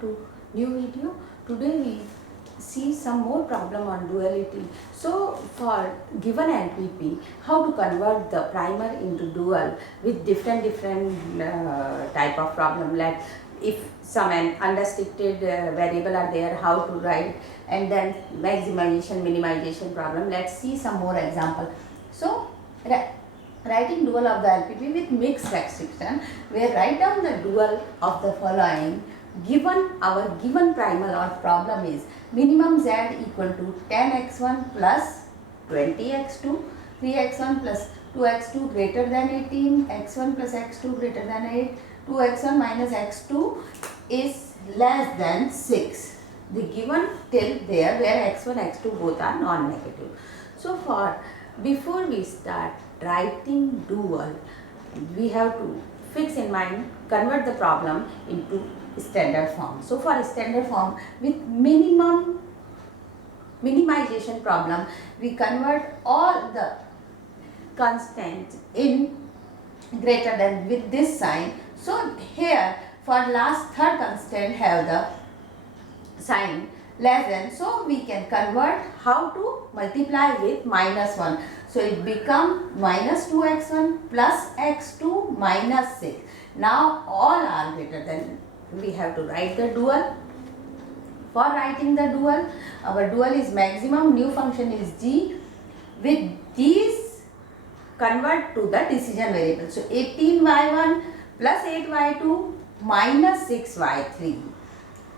to new video. Today we see some more problem on duality. So for given NPP, how to convert the primer into dual with different type of problem, like if some unrestricted variable are there, how to write, and then maximization minimization problem. Let's see some more example. So writing dual of the LPP with mixed restriction, where write down the dual of the following. Given our given primal or problem is minimum z equal to 10x1 plus 20x2, 3x1 plus 2x2 greater than 18, x1 plus x2 greater than 8, 2x1 minus x2 is less than 6. The given till there where x1 x2 both are non-negative. So before we start writing dual, we have to fix in mind, convert the problem into standard form. So for standard form with minimization problem, we convert all the constants in greater than with this sign. So here for last third constant have the sign less than, so we can convert how to multiply with minus 1. So it become minus 2x1 plus x2 minus 6. Now all are greater than, we have to write the dual. For writing the dual, our dual is maximum, new function is g. With these convert to the decision variable. So 18y1 plus 8y2 minus 6y3.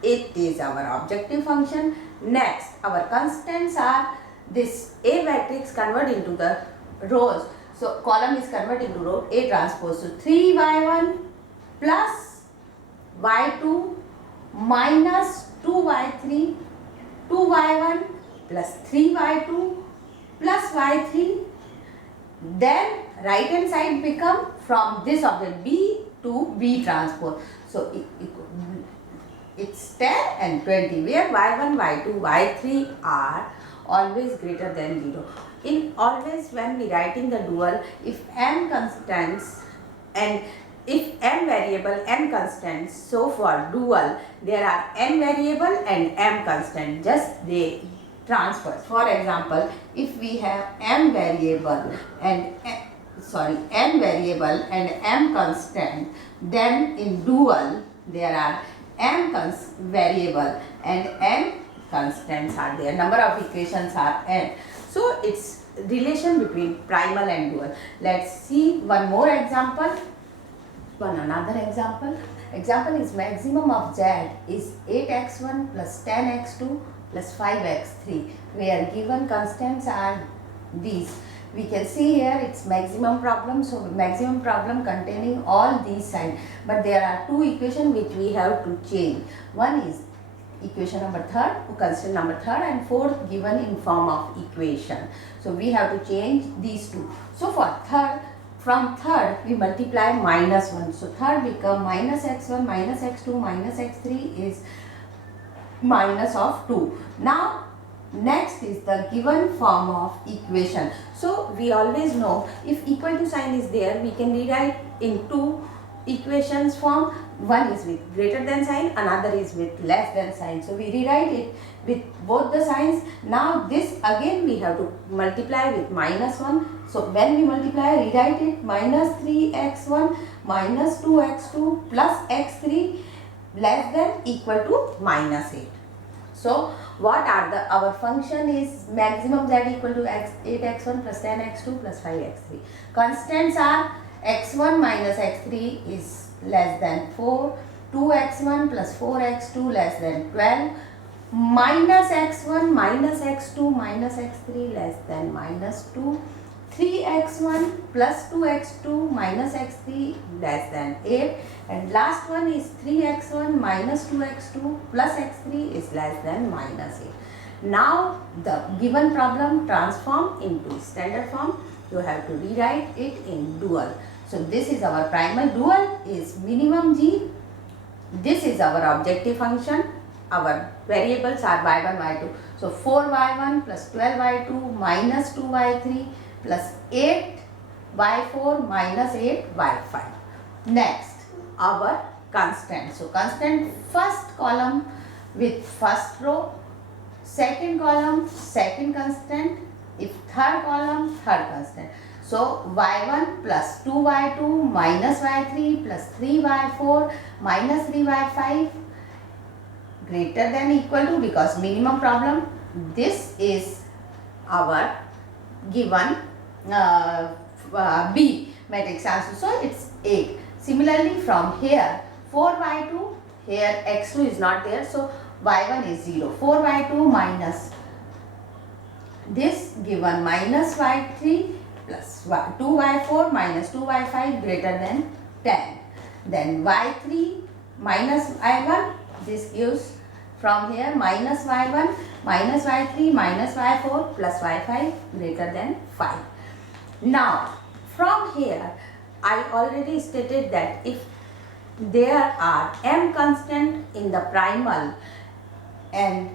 It is our objective function. Next, our constants are this A matrix convert into the rows. So column is converted into row, A transpose. So 3y1 plus y2 minus 2y3, 2y1 plus 3y2 plus y3. Then right hand side become from this object B to B transpose. So it's 10 and 20, where y1, y2, y3 are always greater than 0. In always when we writing the dual, if m constants and if m variable, n constants, so for dual there are n variable and m constant, just they transfer. For example, if we have m variable and n variable and m constant, then in dual there are m variable and n constants are there, number of equations are n. So it's relation between primal and dual. Let's see one more example. Another example. Example is maximum of z is 8x1 plus 10x2 plus 5x3, where given constants are these. We can see here it's maximum problem. So maximum problem containing all these signs, but there are two equations which we have to change. One is equation number third, constant number third, and fourth given in form of equation. So we have to change these two. So for third, from third we multiply minus 1. So third become minus x1 minus x2 minus x3 is minus of 2. Now next is the given form of equation. So we always know if equal to sign is there, we can rewrite in two equations form. One is with greater than sign, another is with less than sign. So we rewrite it with both the signs. Now this again we have to multiply with minus 1. So when we multiply, rewrite it minus 3x1 minus 2x2 plus x3 less than equal to minus 8. So what are our function is maximum z equal to 8x1 plus 10x2 plus 5x3. Constants are x1 minus x3 is less than 4, 2x1 plus 4x2 less than 12, minus x1 minus x2 minus x3 less than minus 2, 3x1 plus 2x2 minus x3 less than 8, and last one is 3x1 minus 2x2 plus x3 is less than minus 8. Now the given problem transform into standard form. You have to rewrite it in dual. So this is our primal, dual is minimum g. This is our objective function. Our variables are y1, y2. So 4y1 plus 12y2 minus 2y3 plus 8y4 minus 8y5. Next, our constant. So constant first column with first row, second column second constant, if third column third constant. So y1 plus 2y2 minus y3 plus 3y4 minus 3y5 greater than equal to, because minimum problem, this is our given B matrix answer. So it's 8. Similarly from here 4y2, here x2 is not there, so y1 is 0. 4y2 minus this given minus y3 plus 2y4 minus 2y5 greater than 10. Then y3 minus y1, this gives from here minus y1 minus y3 minus y4 plus y5 greater than 5. Now from here I already stated that if there are m constant in the primal and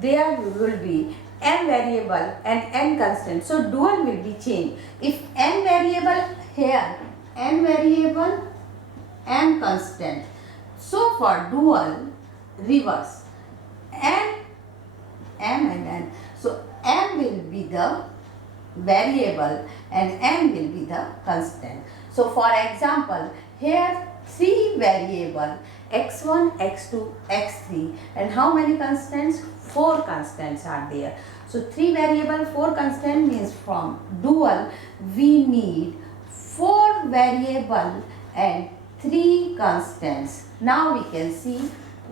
there will be m variable and n constant, so dual will be changed. If n variable here, n variable, m constant, so for dual reverse m and n, so m will be the variable and n will be the constant. So for example, here 3 variable x1, x2, x3, and how many constants? 4 constants are there. So 3 variable 4 constant means from dual we need 4 variable and 3 constants. Now we can see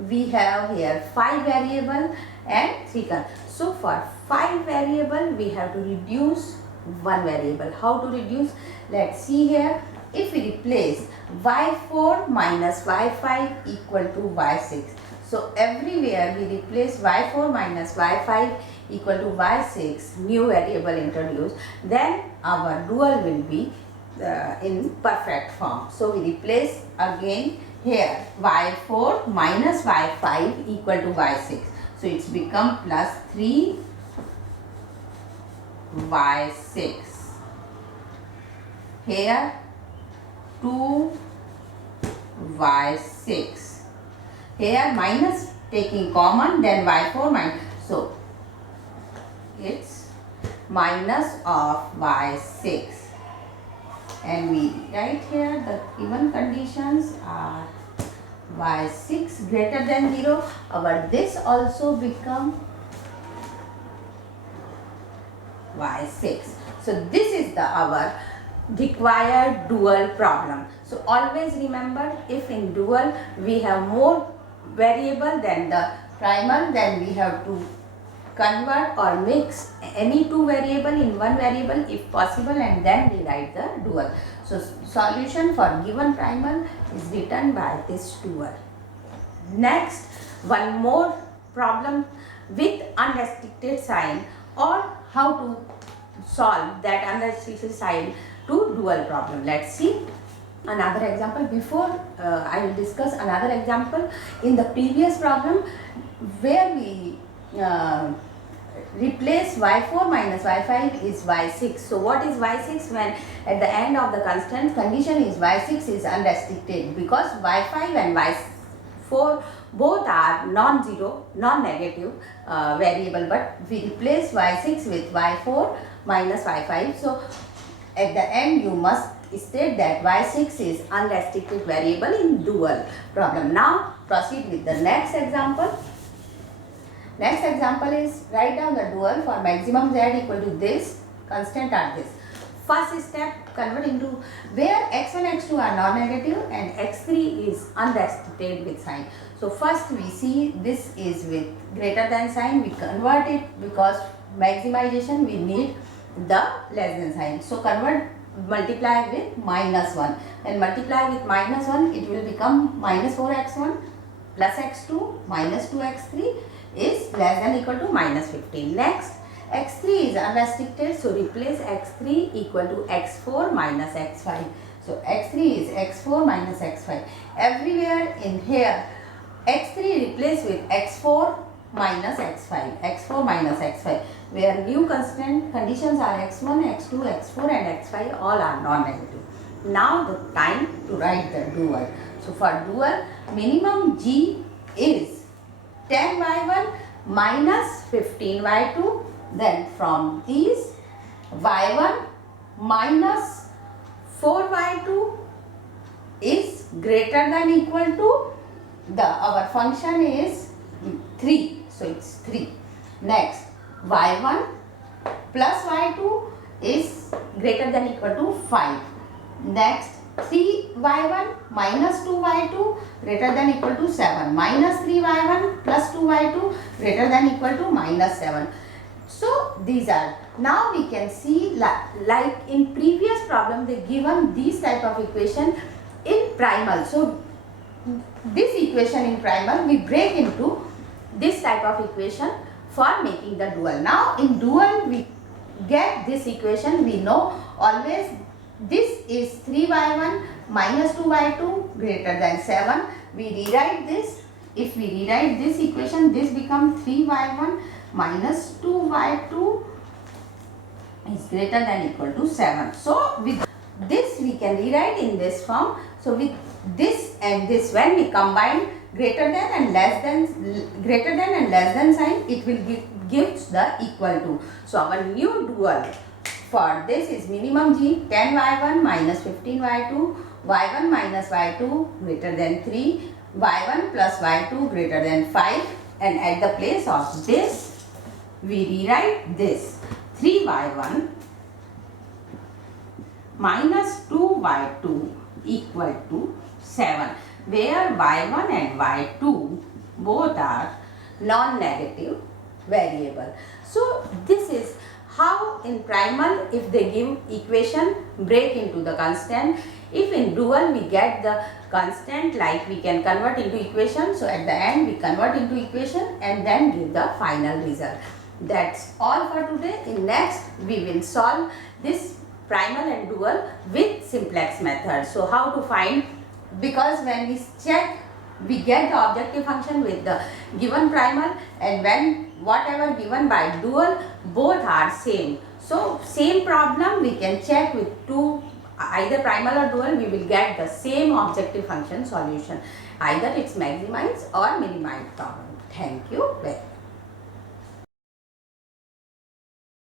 we have here 5 variable and 3 constants. So for 5 variable we have to reduce 1 variable. How to reduce? Let's see here. If we replace y4 minus y5 equal to y6. So everywhere we replace y4 minus y5 equal to y6, new variable introduced, then our dual will be in perfect form. So we replace again here y4 minus y5 equal to y6. So it's become plus 3 y6. Here 2 y6. Here minus taking common, then y4 minus. So it's minus of y6. And we write here the given conditions are y6 greater than 0. Our this also become y6. So this is the our required dual problem. So always remember, if in dual we have more variable than the primal, then we have to convert or mix any two variable in one variable if possible, and then we write the dual. So solution for given primal is written by this dual. Next, one more problem with unrestricted sign, or how to solve that unrestricted sign to dual problem. Let's see another example. Before I will discuss another example. In the previous problem where we replace y4 minus y5 is y6. So what is y6? When at the end of the constant condition is y6 is unrestricted, because y5 and y4 both are non-zero, non-negative variable, but we replace y6 with y4 minus y5. So at the end you must state that y6 is unrestricted variable in dual problem. Now proceed with the next example. Next example is write down the dual for maximum z equal to this, constant are this. First step, convert into where x1, x2 are non-negative and x3 is unrestricted with sign. So first we see this is with greater than sign, we convert it because maximization we need the less than sign. So convert, multiply with minus 1, and multiply with minus 1 it will become minus 4x1 plus x2 minus 2x3 is less than equal to minus 15. Next, x3 is unrestricted, so replace x3 equal to x4 minus x5. So x3 is x4 minus x5. Everywhere in here x3 replace with x4 minus x5, x4 minus x5, where new constant conditions are x1, x2, x4 and x5 all are non-negative. Now the time to write the dual. So for dual, minimum G is 10y1 minus 15y2. Then from these, y1 minus 4y2 is greater than equal to our function is 3. So it's 3. Next, y1 plus y2 is greater than equal to 5. Next, 3y1 minus 2y2 greater than equal to 7. Minus 3y1 plus 2y2 greater than equal to minus 7. So these are, now we can see like in previous problem they given these type of equation in primal. So this equation in primal we break into this type of equation for making the dual. Now in dual we get this equation, we know always this is 3y1 minus 2y2 greater than 7. We rewrite this. If we rewrite this equation, this becomes 3y1 minus 2y2 is greater than equal to 7. So with this we can rewrite in this form. So with this and this, when we combine greater than and less than sign, it will gives the equal to. So our new dual for this is minimum G 10y1 minus 15y2, y1 minus y2 greater than 3, y1 plus y2 greater than 5, and at the place of this we rewrite this 3y1 minus 2y2 equal to 7, where y1 and y2 both are non-negative variable. So this is how in primal, if they give equation, break into the constant. If in dual we get the constant, like we can convert into equation. So at the end we convert into equation and then give the final result. That's all for today. In next we will solve this primal and dual with simplex method. So how to find, because when we check we get the objective function with the given primal, and when whatever given by dual, both are same. So same problem we can check with two, either primal or dual, we will get the same objective function solution. Either it's maximized or minimized problem. Thank you very much.